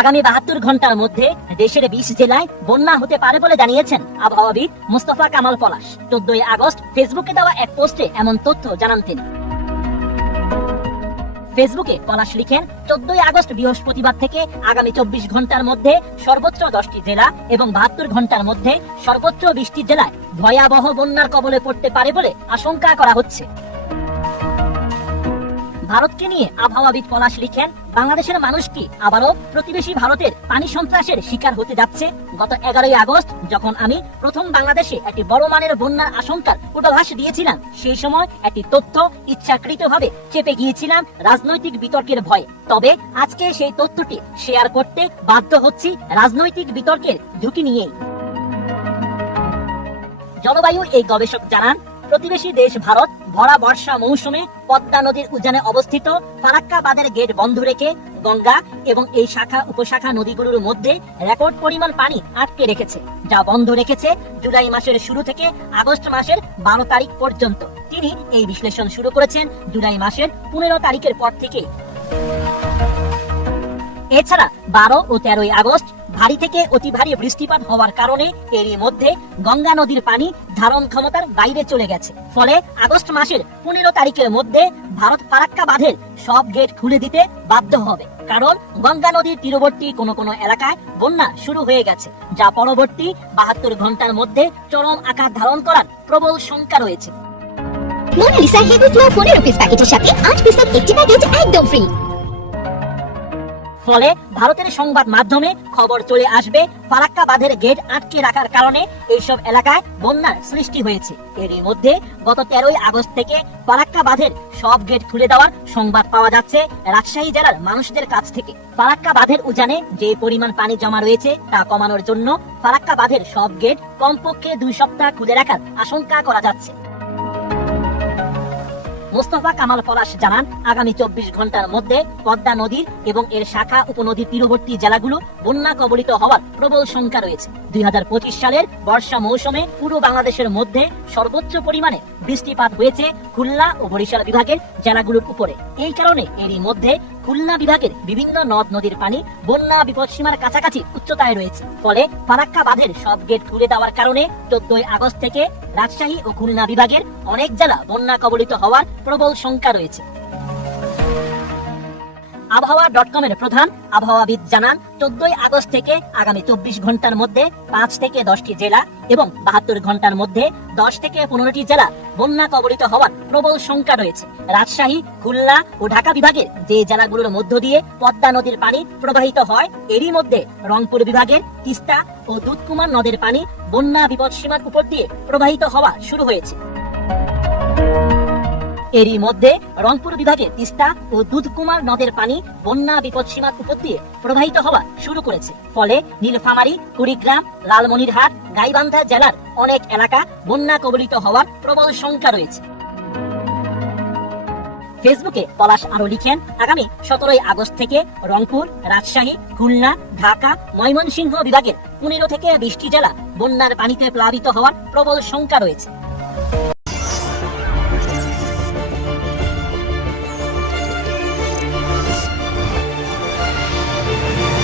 আগামী 72 ঘন্টার মধ্যে দেশের 20 জেলায় বন্যা হতে পারে বলে জানিয়েছেন আবহাওয়াবিদ মোস্তফা কামাল পলাশ। 14 আগস্ট ফেসবুকে দেওয়া এক পোস্টে এমন তথ্য জানান তিনি। ফেসবুকে পলাশ লিখেন, 14 আগস্ট বৃহস্পতিবার থেকে আগামী 24 ঘন্টার মধ্যে সর্বোচ্চ 10টি জেলা এবং 72 ঘন্টার মধ্যে সর্বোচ্চ 20টি জেলায় ভয়াবহ বন্যার কবলে পড়তে পারে বলে আশঙ্কা করা হচ্ছে। ভারতকে নিয়ে আবহাওয়াবিদ পলাশ লিখেন, বাংলাদেশের মানুষ কি আবারও প্রতিবেশী ভারতের পানি সন্ত্রাসের শিকার হতে যাচ্ছে? গত 11 আগস্ট যখন আমি প্রথম বাংলাদেশে একটি বড় মানের বন্যার আশঙ্কার পূর্বাভাস দিয়েছিলাম, সেই সময় একটি তথ্য ইচ্ছাকৃতভাবে চেপে গিয়েছিলাম রাজনৈতিক বিতর্কের ভয়ে। তবে আজকে সেই তথ্যটি শেয়ার করতে বাধ্য হচ্ছি রাজনৈতিক বিতর্কের ঝুঁকি নিয়েই। জলবায়ু এই গবেষক জানান, প্রতিবেশী দেশ ভারত ভরা বর্ষা মৌসুমে পদ্মা নদীর উজানে অবস্থিত ফারাক্কা বাঁধের গেট বন্ধ রেখে গঙ্গা এবং এই শাখা উপশাখা নদীগুলোর মধ্যে রেকর্ড পরিমাণ পানি আটকে রেখেছে, যা বন্ধ রেখেছে জুলাই মাসের শুরু থেকে আগস্ট মাসের 12 তারিখ পর্যন্ত। তিনি এই বিশ্লেষণ শুরু করেছেন জুলাই মাসের 15 তারিখের পর থেকে। এছাড়া 12 ও 13 আগস্ট ভারী থেকে অতি ভারী বৃষ্টিপাত হওয়ার কারণে এরই মধ্যে গঙ্গা নদীর পানি ধারণ ক্ষমতার বাইরে চলে গেছে। ফলে আগস্ট মাসের 15 তারিখের মধ্যে ভারত ফারাক্কা বাঁধের সব গেট খুলে দিতে বাধ্য হবে, কারণ গঙ্গা নদীর তীরবর্তী কোনো কোনো এলাকায় বন্যা শুরু হয়ে গেছে, যা পরবর্তী 72 ঘন্টার মধ্যে চরম আকার ধারণ করার প্রবল শঙ্কা রয়েছে। মোনালিসা হেভি ফ্লো 15 পিস প্যাকেটের সাথে 8 পিসের একটি প্যাকেজ একদম ফ্রি। ফলে ভারতের সংবাদ মাধ্যমে খবর চলে আসবে ফারাক্কা বাঁধের গেট আটকে রাখার কারণে এইসব এলাকায় বন্যার সৃষ্টি হয়েছে। এরই মধ্যে গত 13 আগস্ট থেকে ফারাক্কা বাঁধের সব গেট খুলে দেওয়ার সংবাদ পাওয়া যাচ্ছে রাজশাহী জেলার মানুষদের কাছ থেকে। ফারাক্কা বাঁধের উজানে যে পরিমাণ পানি জমা রয়েছে তা কমানোর জন্য ফারাক্কা বাঁধের সব গেট কমপক্ষে 2 সপ্তাহ খুলে রাখার আশঙ্কা করা যাচ্ছে। মোস্তফা কামাল পলাশ জানান, আগামী 24 ঘন্টার মধ্যে পদ্মা নদীর এবং এর শাখা উপনদীর তীরবর্তী জেলাগুলো বন্যা কবলিত হওয়ার প্রবল শঙ্কা রয়েছে। 2025 সালের বর্ষা মৌসুমে পুরো বাংলাদেশের মধ্যে সর্বোচ্চ পরিমাণে বৃষ্টিপাত হয়েছে খুলনা ও বরিশাল বিভাগের জেলাগুলোর উপরে। এই কারণে এরই মধ্যে খুলনা বিভাগের বিভিন্ন নদ নদীর পানি বন্যা বিপদসীমার কাছাকাছি উচ্চতায় রয়েছে। ফলে ফারাক্কা বাঁধের সব গেট খুলে দেওয়ার কারণে 14 আগস্ট থেকে রাজশাহী ও খুলনা বিভাগের অনেক জেলা বন্যা কবলিত হওয়ার প্রবল শঙ্কা রয়েছে। আবহাওয়া.com এর প্রধান আবহাওয়াবিদ জানান, 14 আগস্ট থেকে আগামী 24 ঘন্টার মধ্যে 5 থেকে 10টি জেলা এবং 72 ঘন্টার মধ্যে 10 থেকে 15টি জেলা বন্যা কবলিত হওয়ার প্রবল শঙ্কা রয়েছে। রাজশাহী, খুলনা ও ঢাকা বিভাগের যে জেলাগুলোর মধ্য দিয়ে পদ্মা নদীর পানি প্রবাহিত হয়, এরই মধ্যে রংপুর বিভাগের তিস্তা ও দুধকুমার নদের পানি বন্যা বিপদসীমার উপর দিয়ে প্রবাহিত হওয়া শুরু হয়েছে। এরই মধ্যে রংপুর বিভাগে তিস্তা ও দুধকুমার নদের পানি বন্যা বিপদসীমার উপর দিয়ে প্রবাহিত হওয়া শুরু করেছে। ফলে নীলফামারী, কুড়িগ্রাম, লালমনিরহাট, গাইবান্ধা জেলার অনেক এলাকা বন্যা কবলিত হওয়ার প্রবল শঙ্কা রয়েছে। ফেসবুকে পলাশ আরো লিখেন, আগামী 17 আগস্ট থেকে রংপুর, রাজশাহী, খুলনা, ঢাকা, ময়মনসিংহ বিভাগের 15 থেকে 20টি জেলা বন্যার পানিতে প্লাবিত হওয়ার প্রবল শঙ্কা রয়েছে।